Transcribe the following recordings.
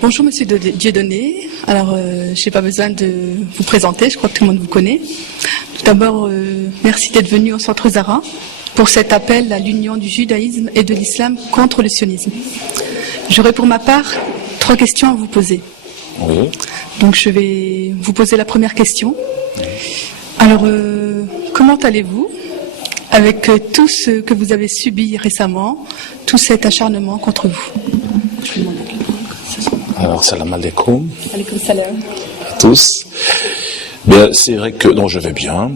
Bonjour Monsieur Dieudonné. Alors, je n'ai pas besoin de vous présenter, je crois que tout le monde vous connaît. Tout d'abord, merci d'être venu au Centre Zahra pour cet appel à l'union du judaïsme et de l'islam contre le sionisme. J'aurais pour ma part 3 questions à vous poser. Oui. Donc je vais vous poser la première question. Alors, comment allez-vous avec tout ce que vous avez subi récemment, tout cet acharnement contre vous? Alors, salam alaikum Alaykoum salam. à tous. Bien, c'est vrai que non, je vais bien.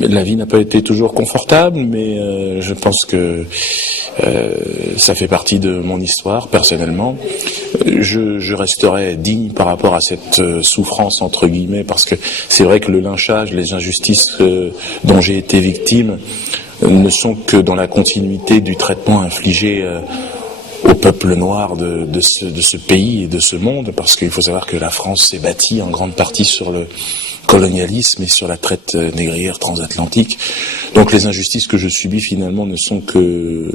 La vie n'a pas été toujours confortable, mais je pense que ça fait partie de mon histoire personnellement. Je resterai digne par rapport à cette souffrance entre guillemets, parce que c'est vrai que le lynchage, les injustices dont j'ai été victime ne sont que dans la continuité du traitement infligé au peuple noir de ce pays et de ce monde, parce qu'il faut savoir que la France s'est bâtie en grande partie sur le colonialisme et sur la traite négrière transatlantique. Donc les injustices que je subis finalement ne sont que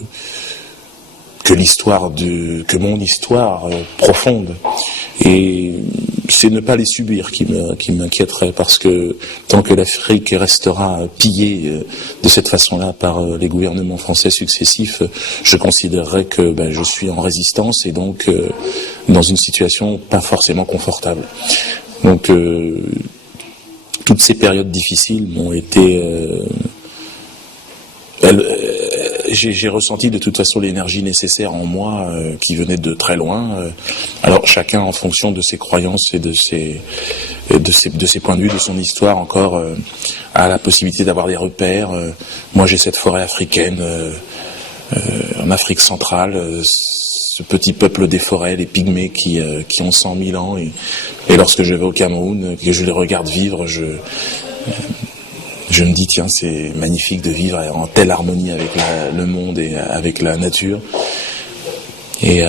mon histoire profonde. Et c'est ne pas les subir qui m'inquiéterait, parce que tant que l'Afrique restera pillée de cette façon-là par les gouvernements français successifs, je considérerais que je suis en résistance et donc dans une situation pas forcément confortable. Donc toutes ces périodes difficiles m'ont été j'ai ressenti de toute façon l'énergie nécessaire en moi qui venait de très loin. Alors chacun en fonction de ses croyances et de ses points de vue, de son histoire encore, a la possibilité d'avoir des repères. Moi j'ai cette forêt africaine en Afrique centrale, ce petit peuple des forêts, les pygmées qui ont 100 000 ans. Et lorsque je vais au Cameroun, que je les regarde vivre, je me dis, tiens, c'est magnifique de vivre en telle harmonie avec le monde et avec la nature. Et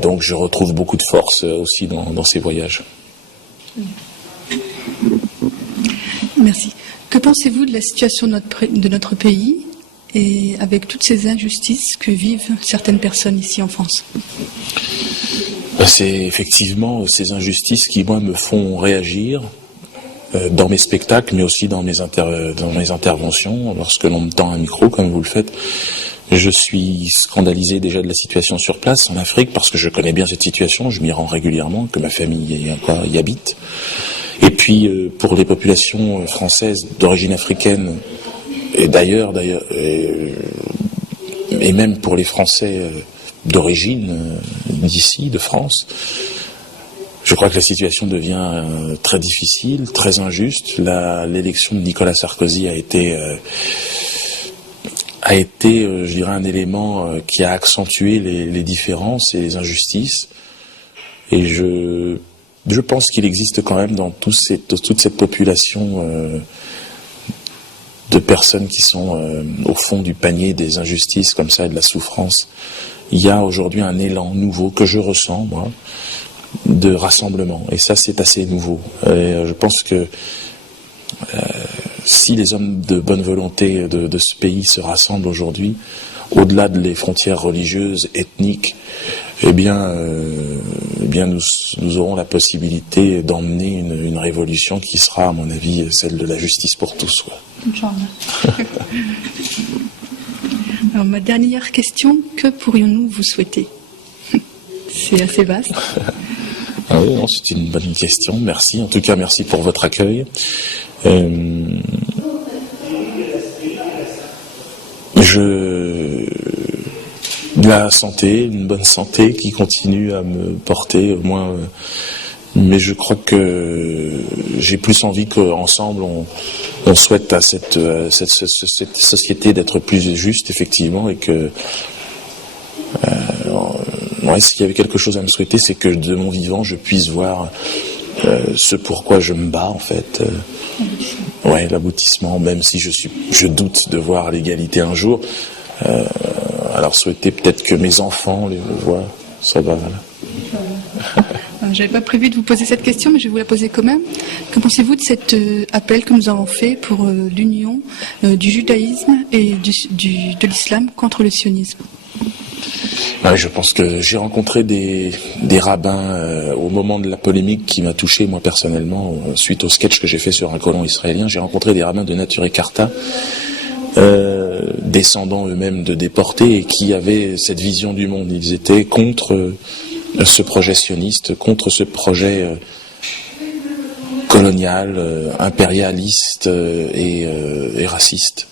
donc, je retrouve beaucoup de force aussi dans ces voyages. Merci. Que pensez-vous de la situation de notre pays et avec toutes ces injustices que vivent certaines personnes ici en France? C'est effectivement ces injustices qui, moi, me font réagir dans mes spectacles, mais aussi dans mes interventions. Lorsque l'on me tend un micro, comme vous le faites, je suis scandalisé déjà de la situation sur place en Afrique, parce que je connais bien cette situation, je m'y rends régulièrement, que ma famille y habite. Et puis pour les populations françaises d'origine africaine, et d'ailleurs, et même pour les Français d'origine d'ici, de France, je crois que la situation devient très difficile, très injuste. L'élection de Nicolas Sarkozy a été, je dirais, un élément qui a accentué les différences et les injustices. Et je pense qu'il existe quand même dans toute cette population de personnes qui sont au fond du panier des injustices comme ça et de la souffrance. Il y a aujourd'hui un élan nouveau que je ressens, moi, de rassemblement, et ça c'est assez nouveau. Et je pense que si les hommes de bonne volonté de ce pays se rassemblent aujourd'hui, au-delà des frontières religieuses, ethniques, eh bien nous aurons la possibilité d'emmener une révolution qui sera, à mon avis, celle de la justice pour tous. Alors ma dernière question, que pourrions-nous vous souhaiter? C'est assez vaste. Ah oui, non, c'est une bonne question, merci. En tout cas, merci pour votre accueil. La santé, une bonne santé qui continue à me porter, au moins. Mais je crois que j'ai plus envie qu'ensemble on souhaite à cette société d'être plus juste, effectivement, et que s'il y avait quelque chose à me souhaiter, c'est que de mon vivant, je puisse voir ce pourquoi je me bats, en fait. L'aboutissement, même si je doute de voir l'égalité un jour. Alors souhaiter peut-être que mes enfants le voient, ça va. J'avais pas prévu de vous poser cette question, mais je vais vous la poser quand même. Que pensez-vous de cet appel que nous avons fait pour l'union du judaïsme et de l'islam contre le sionisme? Ouais, je pense que j'ai rencontré des rabbins au moment de la polémique qui m'a touché moi personnellement suite au sketch que j'ai fait sur un colon israélien. J'ai rencontré des rabbins de Nature et Carta, descendants eux-mêmes de déportés et qui avaient cette vision du monde. Ils étaient contre ce projet sioniste, contre ce projet colonial, impérialiste et raciste,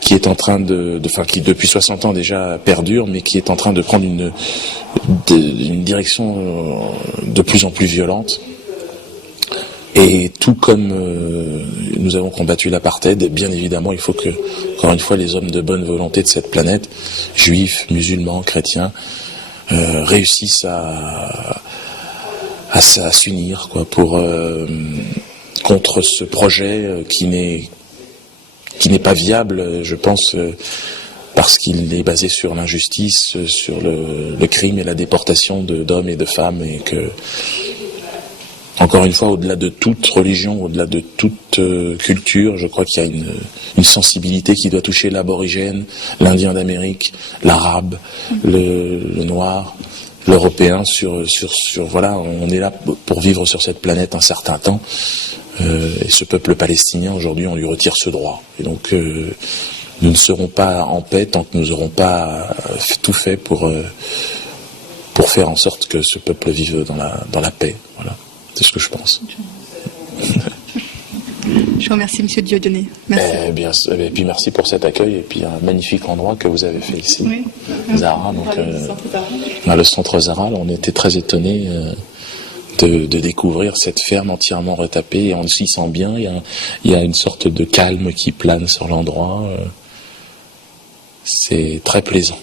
qui est en train qui depuis 60 ans déjà perdure, mais qui est en train de prendre une direction de plus en plus violente. Et tout comme nous avons combattu l'apartheid, bien évidemment, il faut que, encore une fois, les hommes de bonne volonté de cette planète, juifs, musulmans, chrétiens, réussissent à s'unir, quoi, pour contre ce projet qui n'est pas viable, je pense, parce qu'il est basé sur l'injustice, sur le crime et la déportation d'hommes et de femmes, et que, encore une fois, au-delà de toute religion, au-delà de toute culture, je crois qu'il y a une sensibilité qui doit toucher l'aborigène, l'Indien d'Amérique, l'Arabe, le Noir, l'Européen, sur voilà, on est là pour vivre sur cette planète un certain temps. Et ce peuple palestinien, aujourd'hui, on lui retire ce droit. Et donc, nous ne serons pas en paix tant que nous n'aurons pas tout fait pour faire en sorte que ce peuple vive dans la paix. Voilà, c'est ce que je pense. Je vous remercie, Monsieur Dieudonné. Merci. Et puis merci pour cet accueil et puis un magnifique endroit que vous avez fait ici, oui. Zahra. Donc, le centre Zahra, on était très étonnés de découvrir cette ferme entièrement retapée, et on s'y sent bien. Il y a une sorte de calme qui plane sur l'endroit. C'est très plaisant.